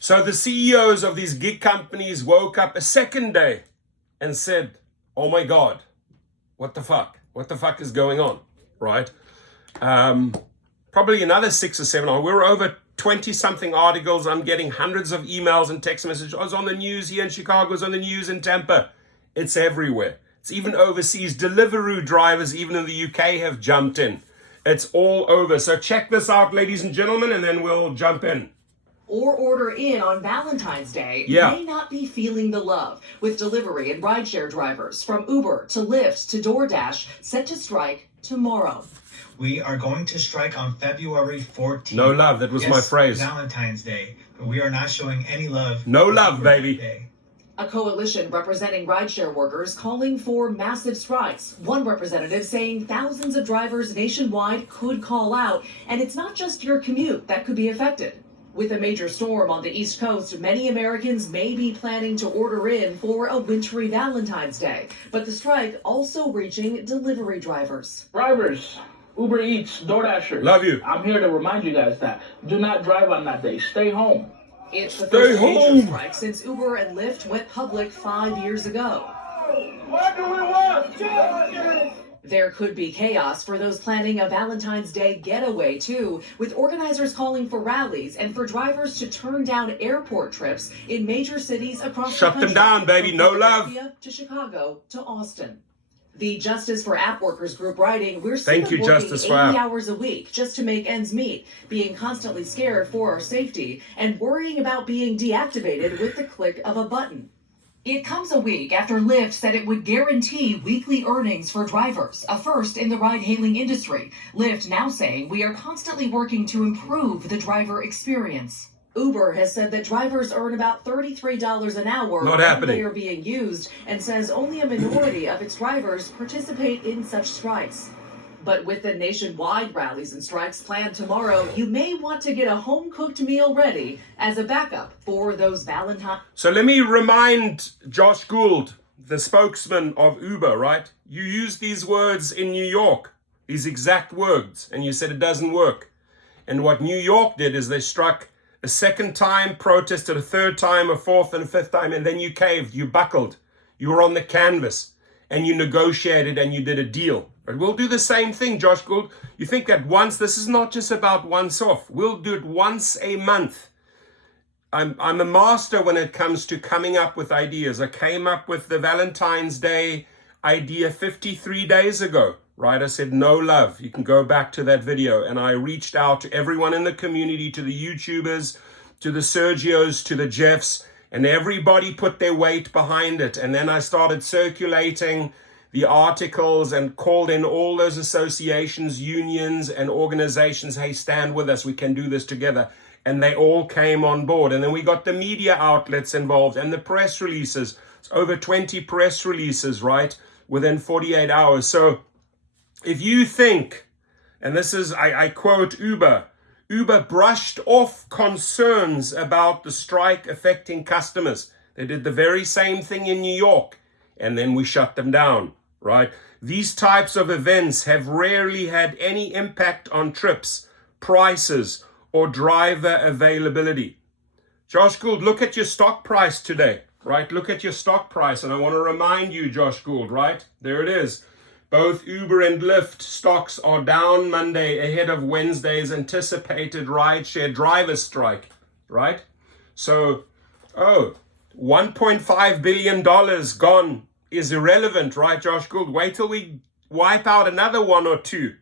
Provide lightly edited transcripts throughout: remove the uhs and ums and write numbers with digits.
So the CEOs of these gig companies woke up a second day and said, oh my God, what the fuck? What the fuck is going on, right? Probably another 6 or 7. We're over 20-something articles. I'm getting hundreds of emails and text messages. I was on the news here in Chicago. I was on the news in Tampa. It's everywhere. It's even overseas. Deliveroo drivers, even in the UK, have jumped in. It's all over. So check this out, ladies and gentlemen, and then we'll jump in. Or order in on Valentine's Day may not be feeling the love, with delivery and rideshare drivers from Uber to Lyft to DoorDash set to strike tomorrow. We are going to strike on February 14th. No love, that was my phrase. Valentine's Day, but we are not showing any love. No love, baby. A coalition representing rideshare workers calling for massive strikes. One representative saying thousands of drivers nationwide could call out, and it's not just your commute that could be affected. With a major storm on the East Coast, many Americans may be planning to order in for a wintry Valentine's Day. But the strike also reaching delivery drivers. Drivers, Uber Eats, DoorDashers. Love you. I'm here to remind you guys that do not drive on that day. Stay home. It's the first major strike since Uber and Lyft went public 5 years ago. What do we want? There could be chaos for those planning a Valentine's Day getaway, too, with organizers calling for rallies and for drivers to turn down airport trips in major cities across the country. Shut them down, baby. No love. To Chicago to Austin. The Justice for App Workers group writing, we're sick of working 80 hours a week just to make ends meet, being constantly scared for our safety, and worrying about being deactivated with the click of a button. It comes a week after Lyft said it would guarantee weekly earnings for drivers, a first in the ride-hailing industry. Lyft now saying we are constantly working to improve the driver experience. Uber has said that drivers earn about $33 an hour when they are being used, and says only a minority of its drivers participate in such strikes. But with the nationwide rallies and strikes planned tomorrow, you may want to get a home-cooked meal ready as a backup for those Valentine. So let me remind Josh Gould, the spokesman of Uber, right? You used these words in New York, these exact words, and you said it doesn't work. And what New York did is they struck a second time, protested a third time, a fourth and a fifth time, and then you caved, you buckled. You were on the canvas, and you negotiated, and you did a deal. But we'll do the same thing, Josh Gould. You think that this is not just about once off. We'll do it once a month. I'm a master when it comes to coming up with ideas. I came up with the Valentine's Day idea 53 days ago, right? I said, no love. You can go back to that video. And I reached out to everyone in the community, to the YouTubers, to the Sergios, to the Jeffs, and everybody put their weight behind it. And then I started circulating the articles and called in all those associations, unions, and organizations. Hey, stand with us. We can do this together. And they all came on board. And then we got the media outlets involved and the press releases. It's over 20 press releases, right, within 48 hours. So if you think, and this is, I quote Uber brushed off concerns about the strike affecting customers. They did the very same thing in New York, and then we shut them down, right? These types of events have rarely had any impact on trips, prices, or driver availability. Josh Gould, look at your stock price today, right? Look at your stock price, and I want to remind you, Josh Gould, right? There it is. Both Uber and Lyft stocks are down Monday ahead of Wednesday's anticipated rideshare driver strike, right? So, $1.5 billion gone is irrelevant, right, Josh Gould? Wait till we wipe out another one or two.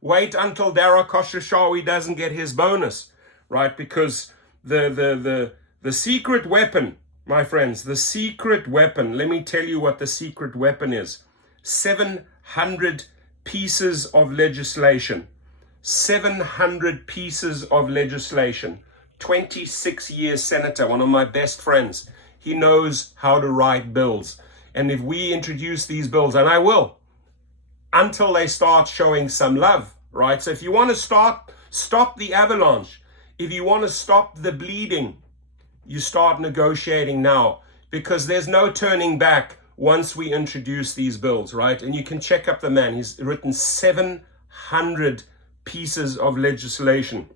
Wait until Dara Khosrowshahi doesn't get his bonus, right? Because the secret weapon, my friends, the secret weapon, let me tell you what the secret weapon is. 700 pieces of legislation. 700 pieces of legislation. 26-year senator, one of my best friends. He knows how to write bills. And if we introduce these bills, and I will, until they start showing some love, right? So if you want to stop the avalanche, if you want to stop the bleeding, you start negotiating now, because there's no turning back once we introduce these bills, right? And you can check up the man. He's written 700 pieces of legislation.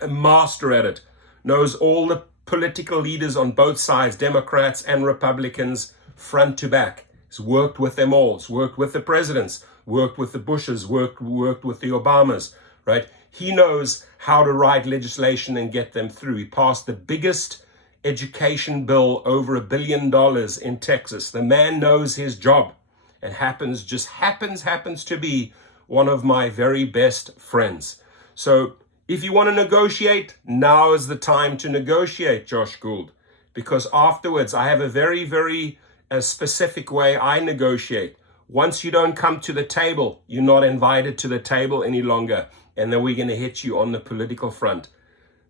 A master at it. Knows all the political leaders on both sides, Democrats and Republicans, front to back. He's worked with them all. He's worked with the presidents, worked with the Bushes, worked with the Obamas, right? He knows how to write legislation and get them through. He passed the biggest education bill, over $1 billion in Texas. The man knows his job and happens to be one of my very best friends. So if you want to negotiate, now is the time to negotiate, Josh Gould, because afterwards I have a very, very specific way I negotiate. Once you don't come to the table, you're not invited to the table any longer, and then we're going to hit you on the political front.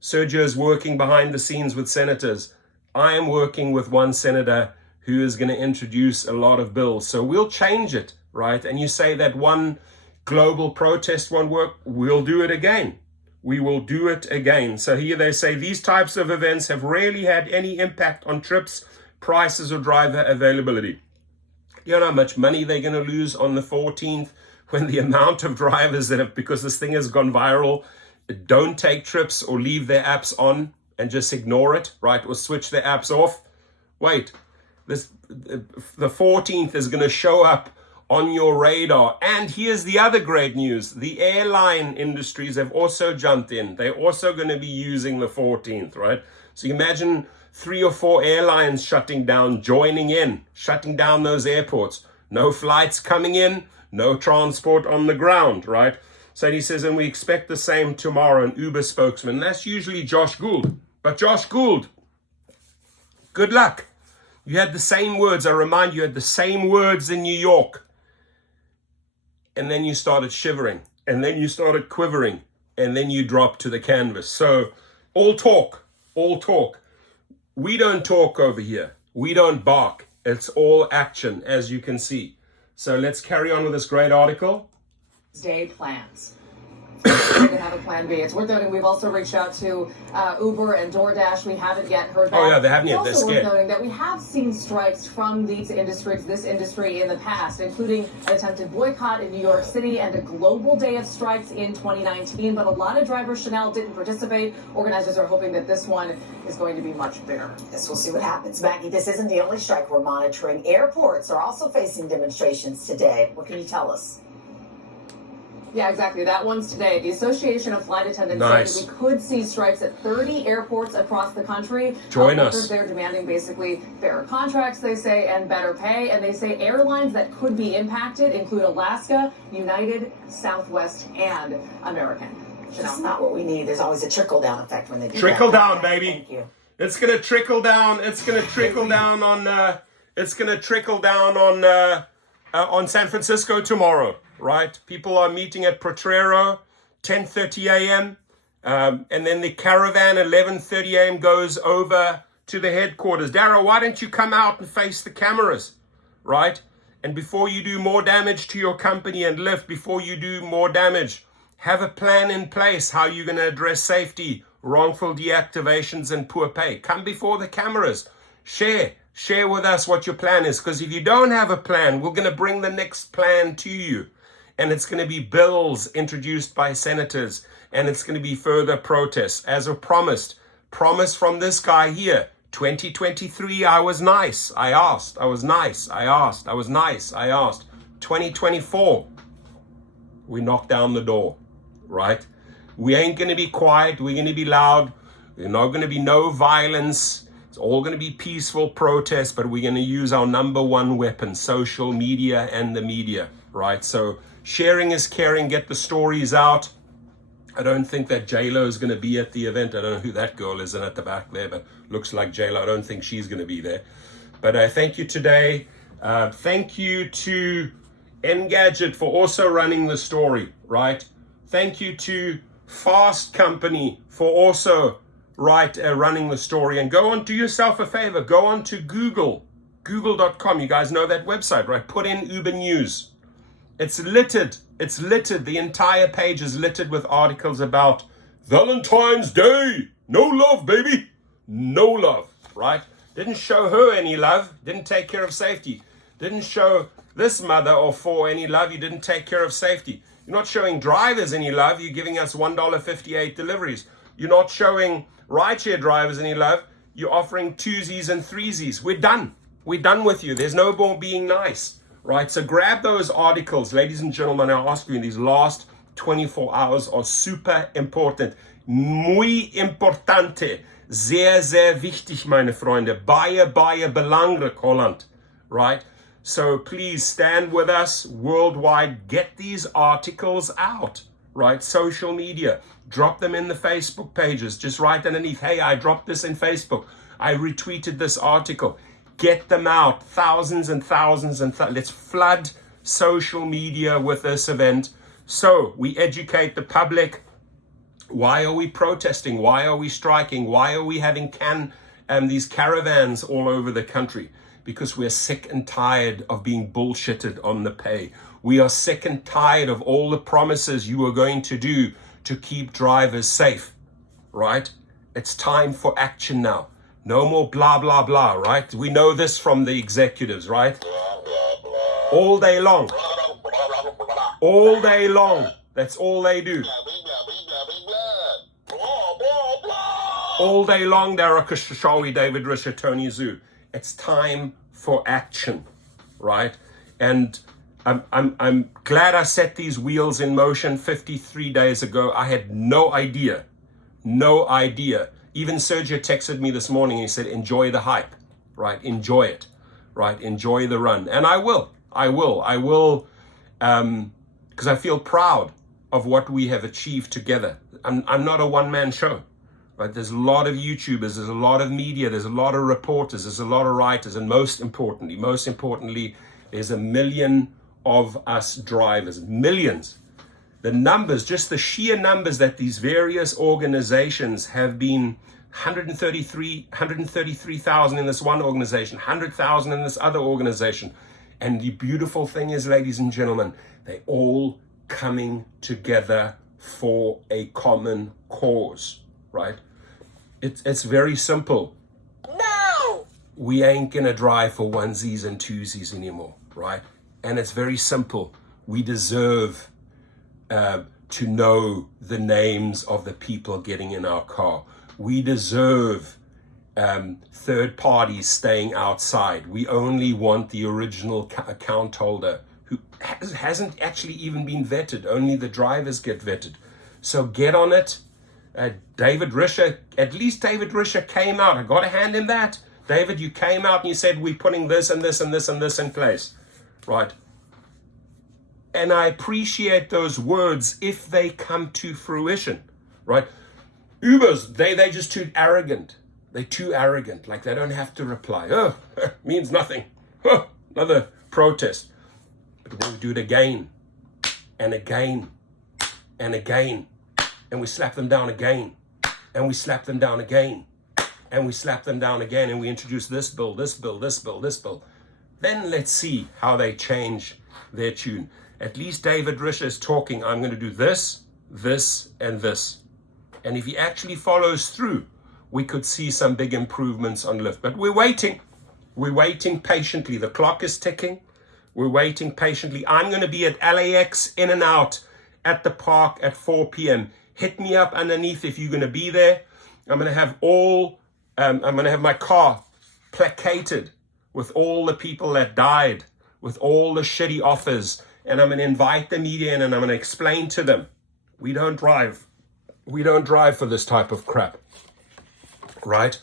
Sergio is working behind the scenes with senators. I am working with one senator who is going to introduce a lot of bills. So we'll change it, right? And you say that one global protest won't work, we'll do it again. We will do it again. So here they say these types of events have rarely had any impact on trips, prices, or driver availability. You know how much money they're going to lose on the 14th when the amount of drivers that have, because this thing has gone viral, don't take trips or leave their apps on and just ignore it, right? Or switch their apps off. Wait, the 14th is going to show up on your radar. And here's the other great news. The airline industries have also jumped in. They're also going to be using the 14th, right? So you imagine 3 or 4 airlines shutting down, joining in, shutting down those airports. No flights coming in, no transport on the ground, right? So he says, and we expect the same tomorrow, an Uber spokesman. That's usually Josh Gould. But Josh Gould, good luck. You had the same words. I remind you, you had the same words in New York. And then you started shivering. And then you started quivering. And then you dropped to the canvas. So all talk, all talk. We don't talk over here. We don't bark. It's all action, as you can see. So let's carry on with this great article. Day plans. We can have a plan B. It's worth noting we've also reached out to Uber and DoorDash. We haven't yet heard back. Oh yeah, they haven't yet. They're It's also scared. worth noting that we have seen strikes from this industry in the past, including an attempted boycott in New York City and a global day of strikes in 2019. But a lot of drivers, Chanel, didn't participate. Organizers are hoping that this one is going to be much bigger. Yes, we'll see what happens. Maggie, this isn't the only strike we're monitoring. Airports are also facing demonstrations today. What can you tell us? Yeah, exactly. That one's today. The Association of Flight Attendants Nice. said we could see strikes at 30 airports across the country. Join us. Workers, they're demanding basically fairer contracts, they say, and better pay. And they say airlines that could be impacted include Alaska, United, Southwest, and American. That's not what we need. There's always a trickle-down effect when they do Trickle that. down, Okay, baby. Thank you. It's gonna trickle down. It's gonna trickle down on. It's gonna trickle down on San Francisco tomorrow, right? People are meeting at Potrero, 10:30 a.m. And then the caravan, 11:30 a.m. goes over to the headquarters. Dara, why don't you come out and face the cameras, right? And before you do more damage to your company and Lyft, before you do more damage, have a plan in place how you're going to address safety, wrongful deactivations, and poor pay. Come before the cameras. Share with us what your plan is. Because if you don't have a plan, we're going to bring the next plan to you. And it's going to be bills introduced by senators. And it's going to be further protests. As a promise from this guy here. 2023, I was nice. I asked. I was nice. I asked. I was nice. I asked. 2024, we knocked down the door. Right? We ain't going to be quiet. We're going to be loud. There's not going to be no violence. It's all going to be peaceful protests, but we're going to use our number one weapon, social media and the media, right? So sharing is caring. Get the stories out. I don't think that J-Lo is going to be at the event. I don't know who that girl is at the back there, but looks like J-Lo. I don't think she's going to be there. But thank you today. Thank you to Engadget for also running the story, right? Thank you to Fast Company for also running the story. And go on, do yourself a favor, go on to google.com. You guys know that website, right? Put in Uber News. It's littered. The entire page is littered with articles about Valentine's Day. No love, baby. No love, right? Didn't show her any love. Didn't take care of safety. Didn't show this mother or four any love. You didn't take care of safety. You're not showing drivers any love. You're giving us $1.58 deliveries. You're not showing rideshare drivers any love. you're offering twosies and threesies. We're done. We're done with you. There's no more being nice, right? So grab those articles. Ladies and gentlemen, I ask you, in these last 24 hours are super important. Muy importante. Sehr, sehr wichtig, meine Freunde. Baie, baie belangrijk, Holland, right? So please stand with us worldwide. Get these articles out, right? Social media. Drop them in the Facebook pages. Just write underneath, hey, I dropped this in Facebook. I retweeted this article. Get them out. Thousands and thousands and let's flood social media with this event. So we educate the public. Why are we protesting? Why are we striking? Why are we having these caravans all over the country? Because we're sick and tired of being bullshitted on the pay. We are sick and tired of all the promises you are going to do to keep drivers safe, right? It's time for action now. No more blah, blah, blah, right? We know this from the executives, right? All day long. All day long. That's all they do. All day long, Daraka Shashawi, David Risher, Tony Zoo. It's time for action, right? And I'm glad I set these wheels in motion 53 days ago. I had no idea. Even Sergio texted me this morning. He said, enjoy the hype, right? Enjoy it, right? Enjoy the run. And I will, because I feel proud of what we have achieved together. I'm not a one-man show, right? There's a lot of YouTubers, there's a lot of media, there's a lot of reporters, there's a lot of writers, and most importantly, there's a million of us drivers, millions. The numbers, just the sheer numbers that these various organizations have been, 133,000 in this one organization, 100,000 in this other organization. And the beautiful thing is, ladies and gentlemen, they all coming together for a common cause, right? It's very simple. No! We ain't gonna drive for onesies and twosies anymore, right? And it's very simple. We deserve to know the names of the people getting in our car. We deserve third parties staying outside. We only want the original account holder who hasn't actually even been vetted. Only the drivers get vetted. So get on it. David Risher, at least David Risher came out. I got to hand him that. David, you came out and you said, we're putting this and this and this and this in place, right? And I appreciate those words if they come to fruition, right? Ubers, they're just too arrogant. They're too arrogant. Like they don't have to reply. Oh, means nothing. Oh, another protest. But we'll do it again and again and again. And we slap them down again. And we slap them down again. And we slap them down again. And we introduce this bill, this bill, this bill, this bill. Then let's see how they change their tune. At least David Risher is talking, I'm going to do this, this, and this. And if he actually follows through, we could see some big improvements on Lyft. But we're waiting. We're waiting patiently. The clock is ticking. We're waiting patiently. I'm going to be at LAX in and out at the park at 4 p.m. Hit me up underneath if you're going to be there. I'm going to have I'm going to have my car placated with all the people that died, with all the shitty offers. And I'm going to invite the media in and I'm going to explain to them, we don't drive. We don't drive for this type of crap, right?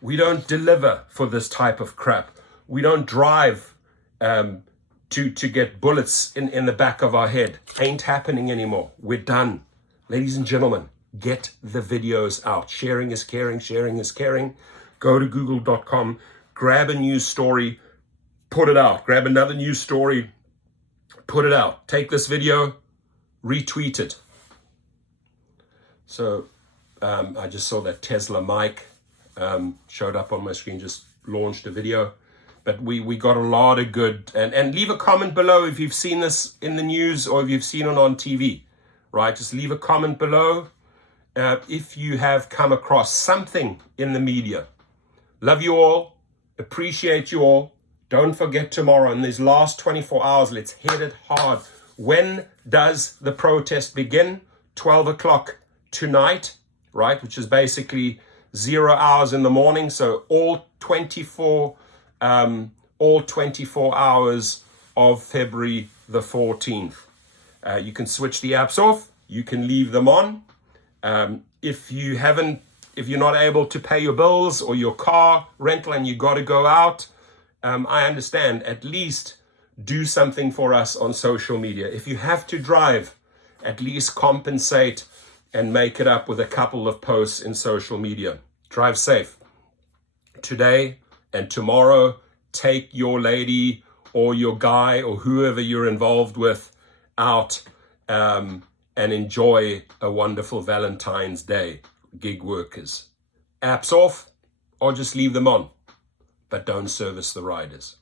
We don't deliver for this type of crap. We don't drive to get bullets in the back of our head. Ain't happening anymore. We're done. Ladies and gentlemen, get the videos out. Sharing is caring. Sharing is caring. Go to google.com, grab a news story, put it out. Grab another news story, put it out. Take this video, retweet it. So I just saw that Tesla mic showed up on my screen, just launched a video. But we got a lot of good, and leave a comment below if you've seen this in the news or if you've seen it on TV, right? Just leave a comment below if you have come across something in the media. Love you all, appreciate you all. Don't forget tomorrow, in these last 24 hours, let's hit it hard. When does the protest begin? 12 o'clock tonight, right? Which is basically 0 hours in the morning. So all 24 hours of February the 14th. You can switch the apps off. You can leave them on. If you're not able to pay your bills or your car rental and you got to go out, I understand. At least do something for us on social media. If you have to drive, at least compensate and make it up with a couple of posts in social media. Drive safe. Today and tomorrow, take your lady or your guy or whoever you're involved with out and enjoy a wonderful Valentine's Day, gig workers. Apps off or just leave them on, but don't service the riders.